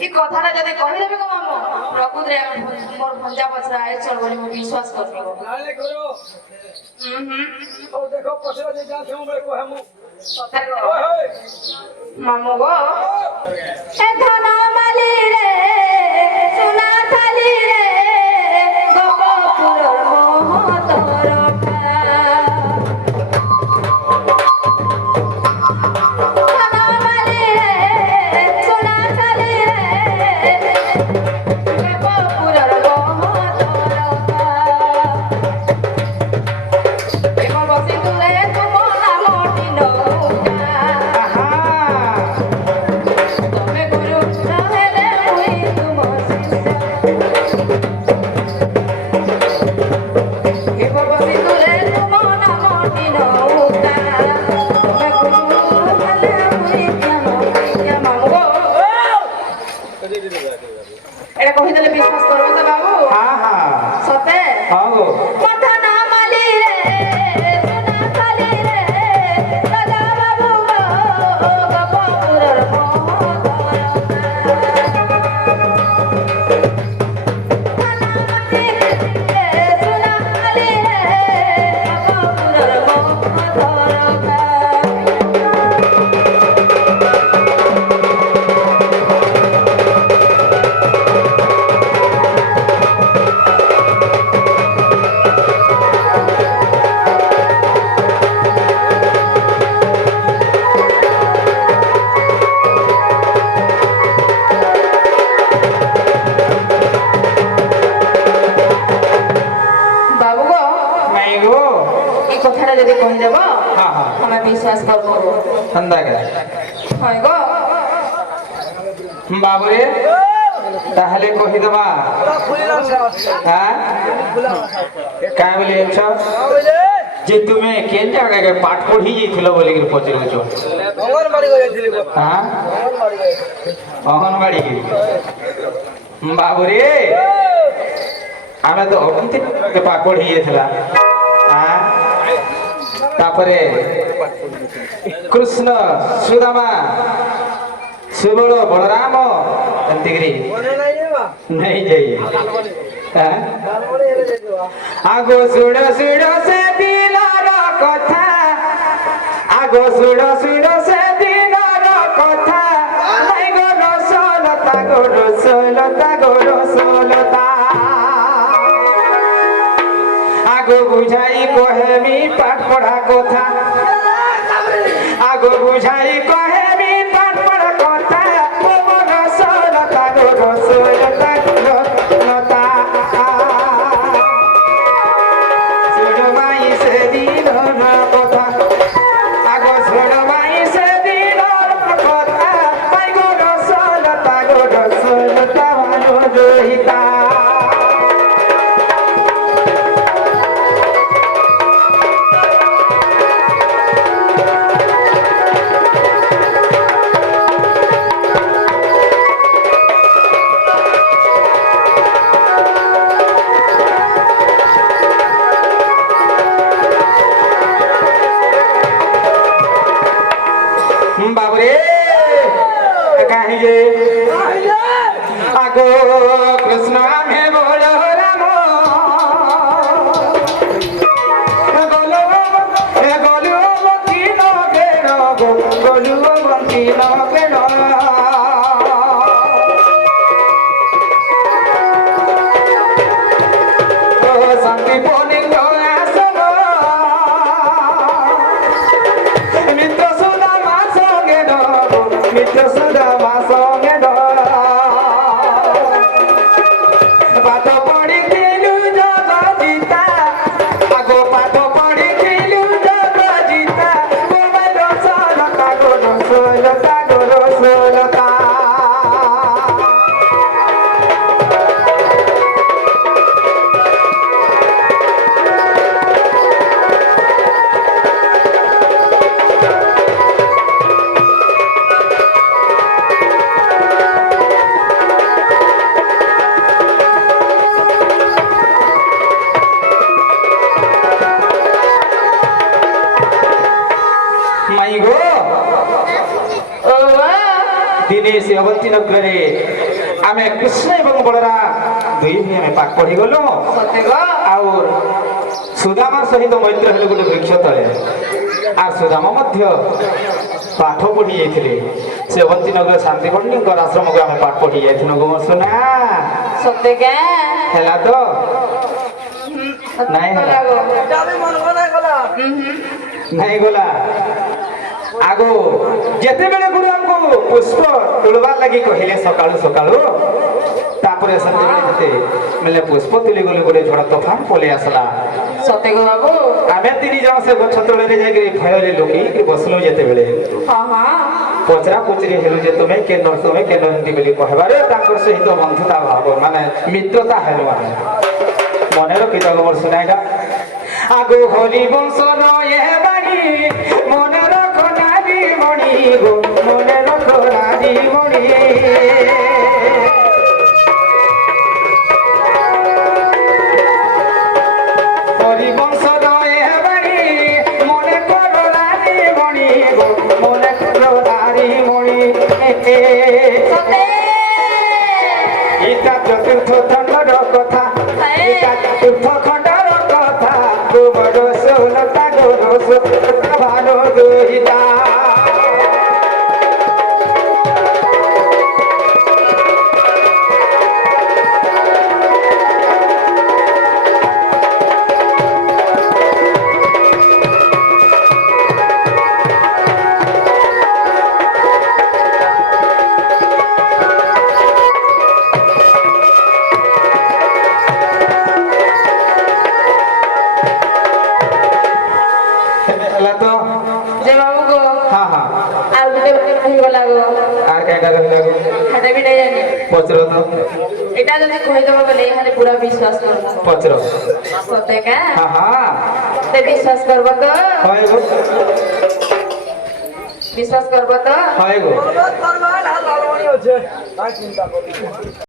এই কথাটা যদি কহিদেবে গো মামু প্রকৃতরে মোর ভঞ্জা বছর আয় চল বলি মু বিশ্বাস করবি গো নালে করো হুম ও দেখো পছরা যে যাচ্ছে মোবাইল কো হামু সতে গো ওই ওই মামু গো এ ধন মালি রে সোনা থালি রে গোপপুরর মোহ তোরটা এটা কহিদেলে বিশ্বাস করবো তো বাবু হ্যাঁ হ্যাঁ সতে হ্যাঁ গো কথা না মালি রে সোনা থালি রে রাজা বাবু গো গোপপুরর মোহ বাবু গো নাই গো এই কথাটা যদি কহিদেব হ্যাঁ হ্যাঁ আমি বিশ্বাস করবো গো ঠান্ডা গে হয় গো বাবুরে তাহলে কহিদেবা খুলিলাম সাহস হ্যাঁ খুলাম কাই বলি এছ ওইলে যে তুমি কেন জায়গায় পাঠ পড়ি যাইছিল বলি কি পচারুছ অঙ্গনবাড়ি গইছিলি গো হ্যাঁ অঙ্গনবাড়ি গই অঙ্গনবাড়ি বাবুরে আমরা তো অগন্তি পাঠ পড়ি যাইছিলা হ্যাঁ তারপরে কৃষ্ণ সুদামা সুবল বলরাম এমতিগিরি মনে নাই রে বা নাই যাই হ্যাঁ গালমনে হেরে যাইবা আগো সুড় সুড় সে দিনর কথা আগো সুড় সুড় সে দিনর কথা নাই গো রসলতা গো রসলতা গো রসলতা আগো বুঝাই কহেমি পাঠ পড়া কথা আগো বুঝাই কহেমি পাঠ পড়া কথা ও গো রসলতা গো রসলতা গো রসলতা বাবরে কাহি যে আগো কৃষ্ণ আমে বল রাম গলো গলো বন্তি নগে গো গলো বন্তি নগে শান্তি পনিল আসন মিত্র সুদামা সঙ্গে মিত্র সুদামা সঙ্গে পাঠ পড়িছিলু জগজিতা আগো পাঠ পড়িছিলু জগজিতা গোবর রসলতা গো রসলতা গো রসলতা ও দিনে সে অবন্তী নগরে ଆମେ କୃଷ୍ଣ ଏବଂ ବଳରାମ ଦୁଇ ଭାଇ ଆମେ ପାଠ ପଢିଗଲୁ ସତେ ଗୋ ଆଉ ସୁଦାମା ସହିତ ମୈତ୍ର ହେଲେ ଗୋଟେ ବୃକ୍ଷ ତଳେ ଆଉ ସୁଦାମ ମଧ୍ୟ ପାଠ ପଢି ଯାଇଥିଲେ ସେ ଅବନ୍ତୀନଗର ଶାନ୍ତିବର୍ଣ୍ଣୀଙ୍କର ଆଶ୍ରମକୁ ଆମେ ପାଠ ପଢି ଯାଇଥିଲୁ ଗୋ ସୁନା ସତେ କେ ହେଲା ତ ନାଇଁ ହେଲା ଲାଗो এটা আমি মন বনাই গলা ନାଇଁ ଗଲା ଆଗ ଯେତେବେଳେ ଗୁରୁ ଆମକୁ ପୁଷ୍ପ ତୋଳିବାର ଲାଗି କହିଲେ ସକାଳୁ ସକାଳୁ ତାପରେ ସେତେବେଳେ ଯେତେ ମାନେ ପୁଷ୍ପ ତୁଲି ଗଲେ ଗୋଟେ ଝଡ଼ ତୋଫାନ ପଳେଇ ଆସିଲା ସତେ ଗୋ ବାବୁ ଆମେ ତିନି ଜଣ ସେ ଗଛ ତଳରେ ଯାଇକି ଭୟରେ ଲୁକେଇକି ବସିଲୁ ଯେତେବେଳେ ହଁ ହଁ ପଚରା ପଚରି ହେଲୁ ଯେ ତୁମେ କେନ ଏମିତି ବୋଲି କହିବାରେ ତାଙ୍କର ସହିତ ବନ୍ଧୁତା ଭାବ ମାନେ ମିତ୍ରତା ହେଲୁ ଆମେ ମନେ ରଖିତ ମୋର ଶୁଣାଇଟା ଆଗୁ ହରି ବଂଶର ଏ ବାଣୀ ମନେ ରଖ ନାରୀ ମଣି ଗো ମନେ ରଖ ନାରୀ ମଣି হরি বংশর এ বাণী মনে করো নারী মণি গো মনে করো নারী মণি সতে ইটা চতুর্থ খণ্ডর কথা ইটা চতুর্থ খণ্ডর কথা তোমার সোলতা গো সোলতা ভালো দুইটা ହେଲା ତ যে বাবু গো ହଁ ହଁ আর গুটে কহিগলা গো আর কেটা ରହିଲା গো হাতে বি নাই জানি ପଚର ତ এটা যদি কহিদেব বলে এখানে পুরা বিশ্বাস করব ପଚର সতে কে ହଁ ହଁ তে বিশ্বাস করব তো হয় গো বিশ্বাস করব তো হয় গো তোর ভাই লাল লাল মনি হচ্ছে আর চিন্তা করি